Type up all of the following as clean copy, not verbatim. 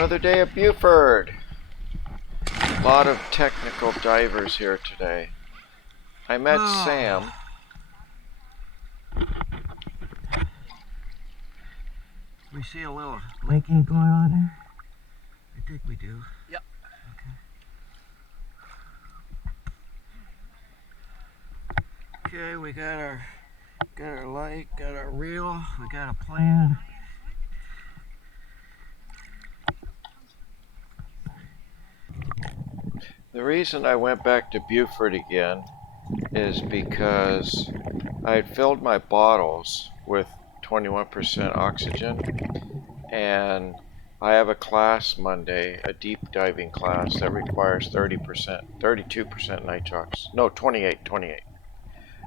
Another day at Buford. A lot of technical divers here today. I met Sam. We see a little linking going on there? I think we do. Yep. Okay, we got our light, got our reel, we got a plan. The reason I went back to Buford again is because I had filled my bottles with 21% oxygen, and I have a class Monday, a deep diving class that requires 32% nitrox. No, 28.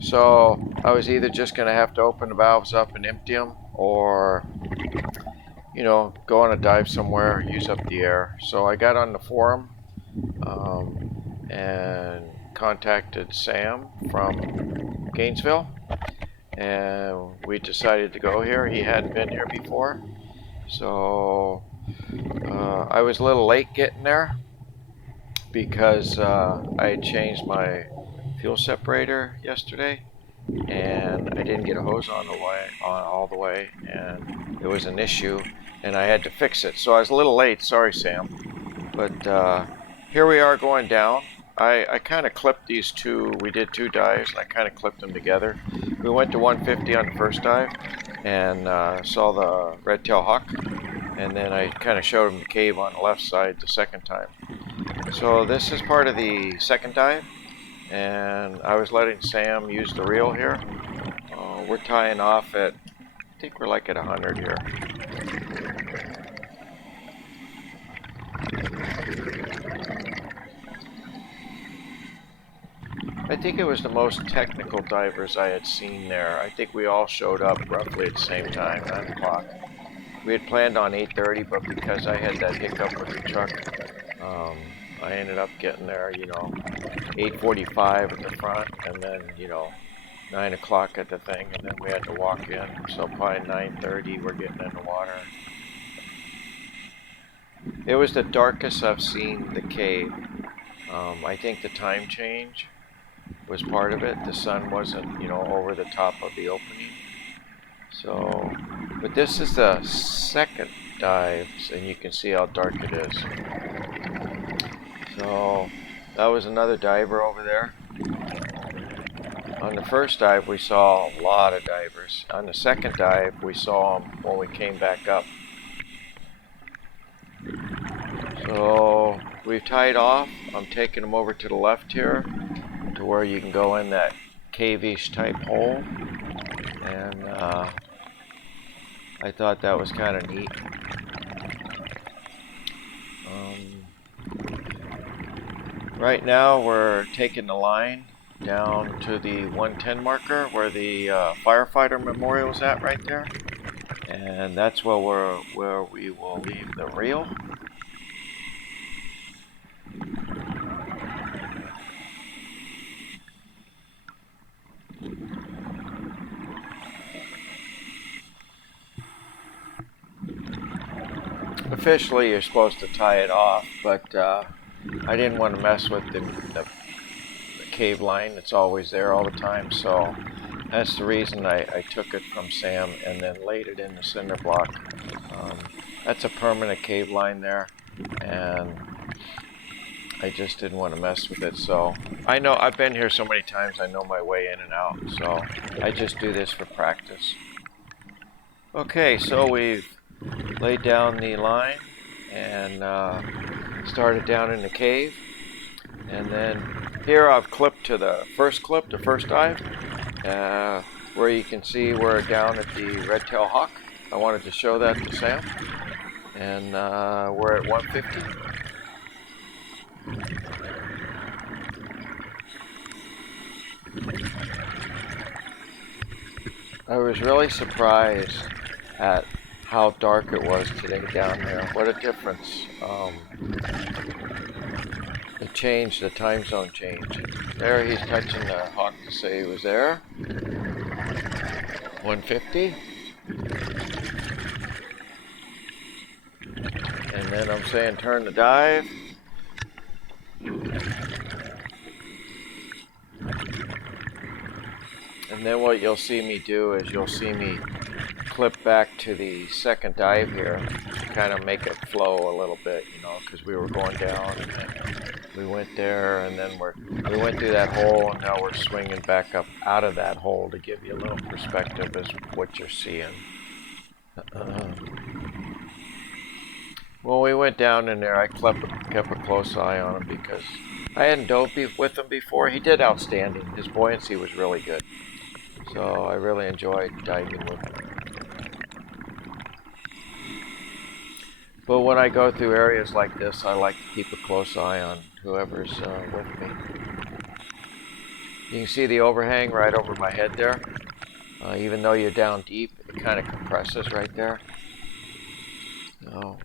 So I was either just going to have to open the valves up and empty them, or go on a dive somewhere, use up the air. So I got on the forum and contacted Sam from Gainesville, and we decided to go here. He hadn't been here before, so I was a little late getting there because I had changed my fuel separator yesterday, and I didn't get a hose on all the way, and it was an issue, and I had to fix it. So I was a little late. Sorry, Sam. But here we are going down. I kind of clipped these two. We did two dives, and I kind of clipped them together. We went to 150 on the first dive and saw the red-tail hawk, and then I kind of showed him the cave on the left side the second time. So this is part of the second dive, and I was letting Sam use the reel here. We're tying off at, I think we're like at 100 here. I think it was the most technical divers I had seen there. I think we all showed up roughly at the same time, 9 o'clock. We had planned on 8:30, but because I had that hiccup with the truck, I ended up getting there, 8:45 at the front, and then, 9 o'clock at the thing, and then we had to walk in. So probably 9:30 we're getting in the water. It was the darkest I've seen the cave. I think the time change was part of it. The sun wasn't, over the top of the opening. So, but this is the second dive, and you can see how dark it is. So, that was another diver over there. On the first dive, we saw a lot of divers. On the second dive, we saw them when we came back up. So, we've tied off. I'm taking them over to the left here, to where you can go in that cave-ish type hole, and I thought that was kind of neat. Right now we're taking the line down to the 110 marker where the firefighter memorial is at right there, and that's where we will leave the reel. Officially, you're supposed to tie it off, but I didn't want to mess with the cave line. It's always there all the time, so that's the reason I took it from Sam and then laid it in the cinder block. That's a permanent cave line there, and I just didn't want to mess with it. So I know I've been here so many times, I know my way in and out, so I just do this for practice. Okay, so we've laid down the line and started down in the cave, and then here I've clipped to the first dive, where you can see we're down at the red-tail hawk. I wanted to show that to Sam, and we're at 150. I was really surprised at how dark it was today down there. What a difference. It changed, the time zone changed. There he's touching the hawk to say he was there. 150. And then I'm saying turn the dive. And then what you'll see me do is you'll see me clip back to the second dive here to kind of make it flow a little bit, you know, because we were going down and we went there, and then we went through that hole, and now we're swinging back up out of that hole to give you a little perspective as what you're seeing. When we went down in there, I kept a close eye on him because I hadn't dove with him before. He did outstanding. His buoyancy was really good. So I really enjoyed diving with him. But when I go through areas like this, I like to keep a close eye on whoever's with me. You can see the overhang right over my head there. Even though you're down deep, it kind of compresses right there. So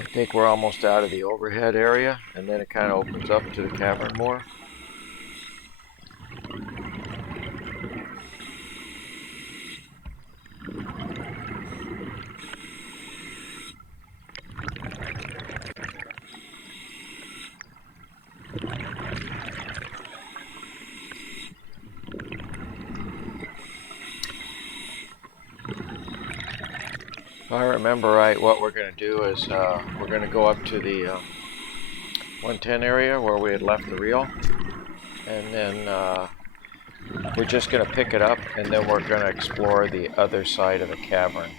I think we're almost out of the overhead area, and then it kind of opens up to the cavern more. If I remember right, what we're going to do is we're going to go up to the 110 area where we had left the reel, and then we're just going to pick it up, and then we're going to explore the other side of the cavern.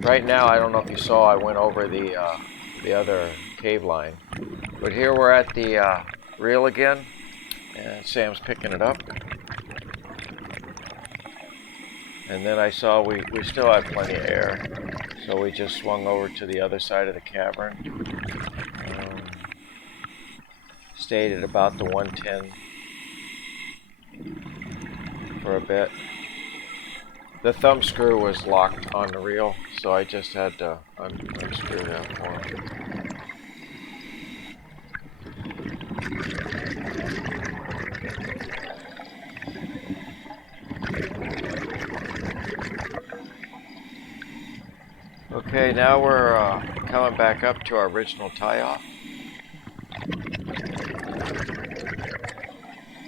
Right now, I don't know if you saw, I went over the other cave line, but here we're at the reel again, and Sam's picking it up. And then I saw we still had plenty of air, so we just swung over to the other side of the cavern. Stayed at about the 110 for a bit. The thumb screw was locked on the reel, so I just had to unscrew that for him. Okay, now we're coming back up to our original tie-off.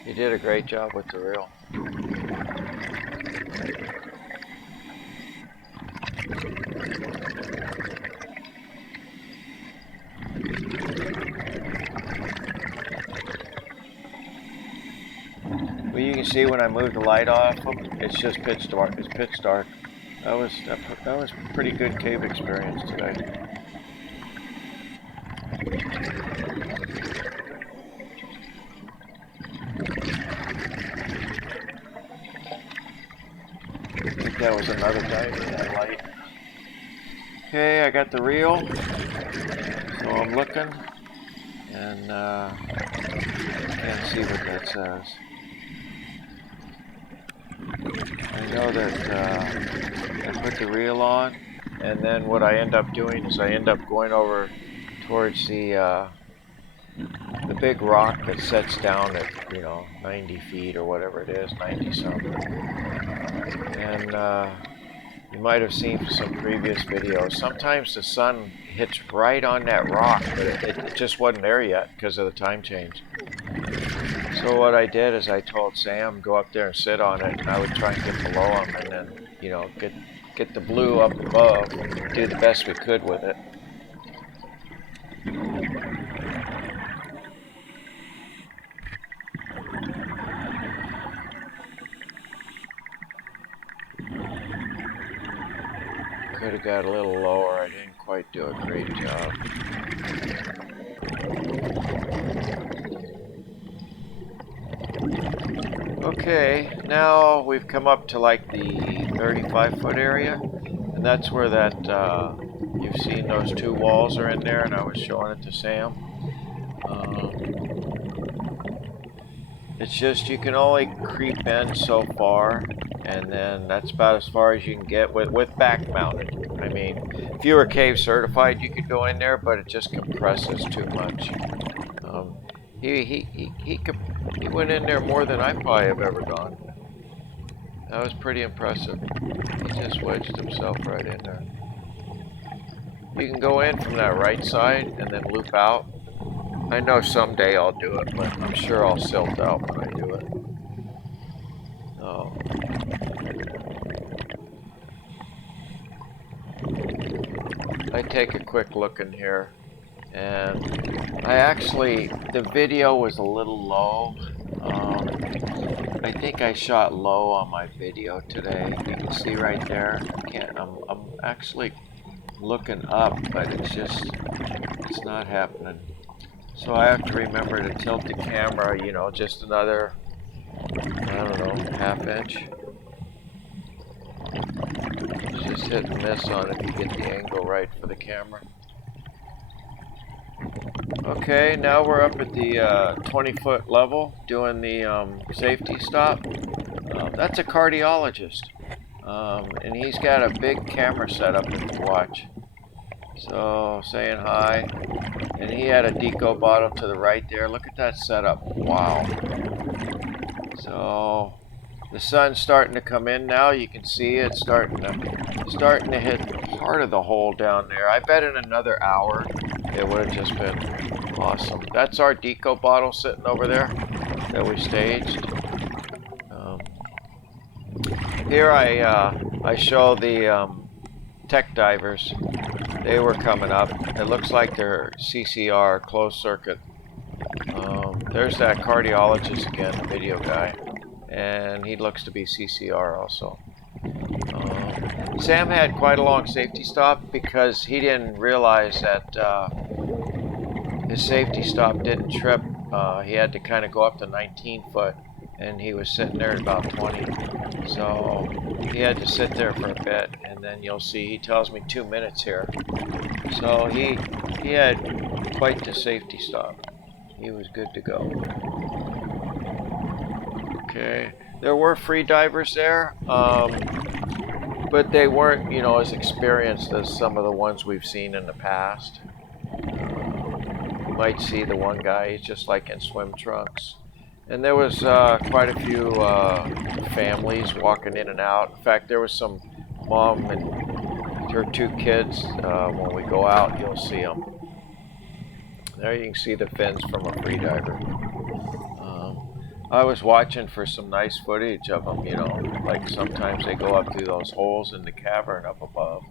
He did a great job with the reel. Well, you can see when I moved the light off, it's just pitch dark. It's pitch dark. That was a pretty good cave experience today. I think that was another dive in that light. Okay, I got the reel, so I'm looking, and I can't see what that says. I know that I put the reel on, and then what I end up doing is I end up going over towards the big rock that sets down at 90 feet or whatever it is, 90 something. And you might have seen some previous videos. Sometimes the sun hits right on that rock, but it just wasn't there yet because of the time change. So what I did is I told Sam, go up there and sit on it, and I would try and get below him, and then, get the blue up above, and do the best we could with it. Could have got a little lower. I didn't quite do a great job. Okay, now we've come up to like the 35-foot area, and that's where that, you've seen those two walls are in there, and I was showing it to Sam. It's just you can only creep in so far, and then that's about as far as you can get with back mounted. I mean, if you were cave certified, you could go in there, but it just compresses too much. He went in there more than I probably have ever gone. That was pretty impressive. He just wedged himself right in there. You can go in from that right side and then loop out. I know someday I'll do it, but I'm sure I'll silt out when I do it. So, I take a quick look in here, and the video was a little low. I think I shot low on my video today. You can see right there. I'm actually looking up, but it's not happening. So I have to remember to tilt the camera, you know, just another, I don't know, half inch. It's just hit and miss on it if you get the angle right for the camera. Okay, now we're up at the 20-foot level doing the safety stop. That's a cardiologist, and he's got a big camera setup if you watch. So, saying hi, and he had a deco bottle to the right there. Look at that setup. Wow. So, the sun's starting to come in now. You can see it starting to hit part of the hole down there. I bet in another hour it would have just been awesome. That's our deco bottle sitting over there that we staged. Here I show the tech divers. They were coming up. It looks like they're CCR, closed circuit. There's that cardiologist again, the video guy, and he looks to be CCR also. Sam had quite a long safety stop because he didn't realize that his safety stop didn't trip. He had to kind of go up to 19 foot, and he was sitting there at about 20. So he had to sit there for a bit, and then you'll see he tells me 2 minutes here. So he had quite the safety stop. He was good to go. Okay, there were free divers there, but they weren't, you know, as experienced as some of the ones we've seen in the past. You might see the one guy, he's just like in swim trunks. And there was quite a few families walking in and out. In fact, there was some mom and her 2 kids. When we go out, you'll see them. There you can see the fins from a freediver. I was watching for some nice footage of them, you know, like sometimes they go up through those holes in the cavern up above.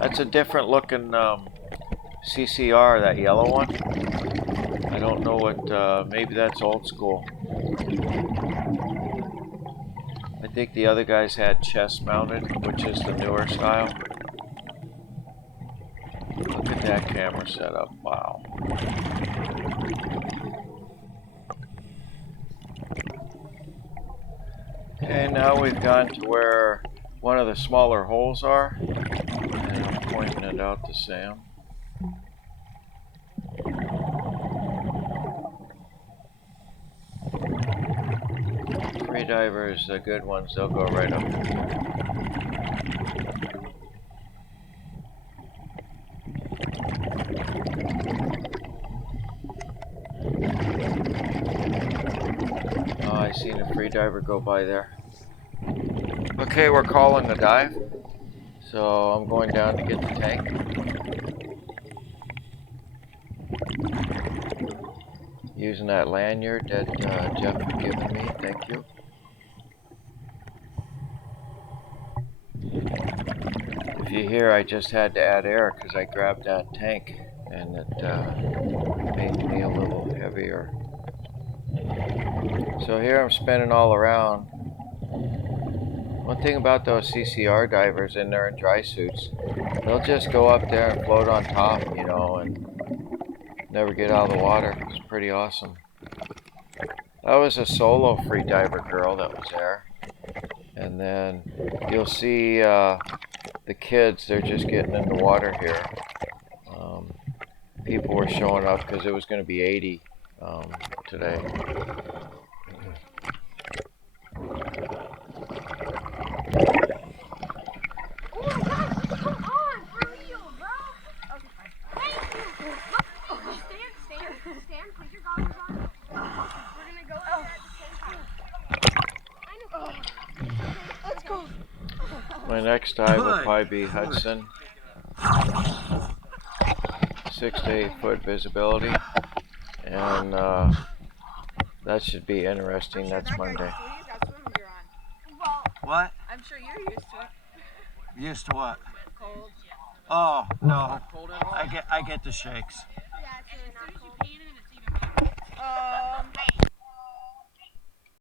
That's a different looking CCR, that yellow one. I don't know what, maybe that's old school. I think the other guys had chest mounted, which is the newer style. Look at that camera setup, wow. Okay, now we've gone to where one of the smaller holes are, and I'm pointing it out to Sam. Freedivers, the good ones, they'll go right up. Oh, I seen a freediver go by there. Okay, we're calling the dive. So I'm going down to get the tank. Using that lanyard that Jeff had given me, thank you. If you hear, I just had to add air because I grabbed that tank and it made me a little heavier. So here I'm spinning all around. One thing about those CCR divers in there in dry suits, they'll just go up there and float on top, you know, and never get out of the water. It's pretty awesome. That was a solo free diver girl that was there. And then you'll see the kids, they're just getting in the water here. People were showing up because it was going to be 80 today. Stand, put your goggles on. We're gonna go at the same time. I know. Let's go. My next dive will Good. probably be Good. Hudson. 6 to 8 foot visibility, and that should be interesting. That's Monday. Well, What? I'm sure you're used to it. Used to what? Cold. Oh no, Cold at all? I get the shakes. yeah, it's really not cold. Um,